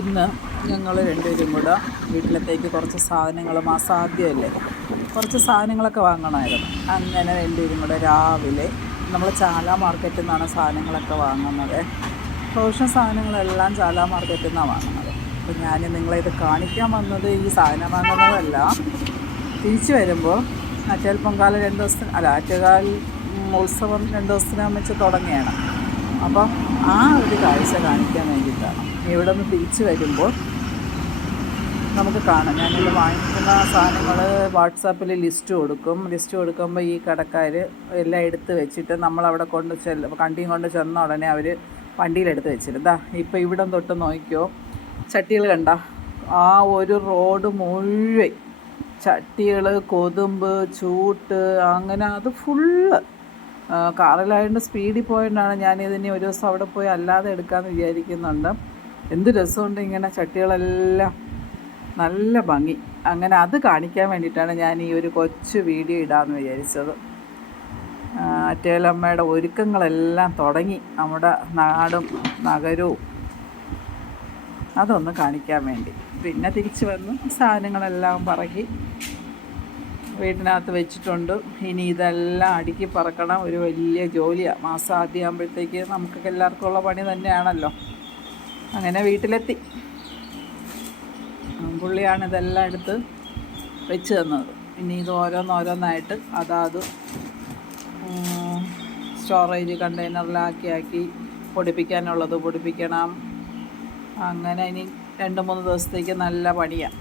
ഇന്ന് ഞങ്ങൾ രണ്ടുപേരും കൂടെ വീട്ടിലത്തേക്ക് കുറച്ച് സാധനങ്ങൾ മാസാദ്യമല്ലേ, കുറച്ച് സാധനങ്ങളൊക്കെ വാങ്ങണമായിരുന്നു. അങ്ങനെ രണ്ടുപേരും കൂടെ രാവിലെ നമ്മൾ ചാല മാർക്കറ്റിൽ നിന്നാണ് സാധനങ്ങളൊക്കെ വാങ്ങുന്നത്. പ്രൊവിഷൻ സാധനങ്ങളെല്ലാം ചാല മാർക്കറ്റിൽ നിന്നാണ് വാങ്ങുന്നത്. അപ്പോൾ ഞാൻ നിങ്ങളെ ഇത് കാണിക്കാൻ വന്നത് ഈ സാധനം വാങ്ങുന്നതല്ല, തിരിച്ചു വരുമ്പോൾ ആറ്റുകാൽ പൊങ്കാല 2 ദിവസത്തിന് ആറ്റുകാൽ ഉത്സവം 2 ദിവസത്തിനകം വെച്ച് തുടങ്ങിയാണ്. അപ്പം ആ ഒരു കാഴ്ച കാണിക്കാൻ വേണ്ടിയിട്ടാണ്. ഇവിടെ നിന്ന് തിരിച്ചു വരുമ്പോൾ നമുക്ക് കാണാം. ഞാനിത് വാങ്ങിക്കുന്ന സാധനങ്ങൾ വാട്സാപ്പിൽ ലിസ്റ്റ് കൊടുക്കുമ്പോൾ ഈ കടക്കാർ എല്ലാം എടുത്ത് വെച്ചിട്ട് നമ്മളവിടെ വണ്ടിയും കൊണ്ട് ചെന്ന ഉടനെ അവർ വണ്ടിയിലെടുത്ത് വെച്ചിരുന്നു. ഇപ്പോൾ ഇവിടം തൊട്ട് നോക്കിയോ, ചട്ടികൾ കണ്ട ആ ഒരു റോഡ് മുഴുവൻ ചട്ടികൾ, കൊതുമ്പ്, ചൂട്ട്, അങ്ങനെ അത് ഫുള്ള്. കാറിലായതുകൊണ്ട് സ്പീഡിൽ പോയതുകൊണ്ടാണ് ഞാനിതിനെ ഒരു ദിവസം അവിടെ പോയി അല്ലാതെ എടുക്കാമെന്ന് വിചാരിക്കുന്നുണ്ട്. എന്ത് രസമുണ്ട് ഇങ്ങനെ ചട്ടികളെല്ലാം, നല്ല ഭംഗി. അങ്ങനെ അത് കാണിക്കാൻ വേണ്ടിയിട്ടാണ് ഞാൻ ഈ ഒരു കൊച്ചു വീഡിയോ ഇടാമെന്ന് വിചാരിച്ചത്. ആറ്റുകാലമ്മയുടെ ഒരുക്കങ്ങളെല്ലാം തുടങ്ങി, നമ്മുടെ നാടും നഗരവും, അതൊന്ന് കാണിക്കാൻ വേണ്ടി. പിന്നെ തിരിച്ചു വന്ന് സാധനങ്ങളെല്ലാം പറക്കി വീട്ടിനകത്ത് വെച്ചിട്ടുണ്ട്. ഇനി ഇതെല്ലാം അടുക്കി പറക്കണം. ഒരു വലിയ ജോലിയാണ്. മാസാദ്യം ആകുമ്പോഴത്തേക്ക് നമുക്കൊക്കെ എല്ലാവർക്കും ഉള്ള പണി തന്നെയാണല്ലോ. അങ്ങനെ വീട്ടിലെത്തി. പുള്ളിയാണ് ഇതെല്ലാം എടുത്ത് വെച്ച് തന്നത്. ഇനി ഇത് ഓരോന്നോരോന്നായിട്ട് അതാത് സ്റ്റോറേജ് കണ്ടെയ്നറിലാക്കി പൊടിപ്പിക്കാനുള്ളത് പൊടിപ്പിക്കണം. അങ്ങനെ ഇനി 2-3 ദിവസത്തേക്ക് നല്ല പണിയാണ്.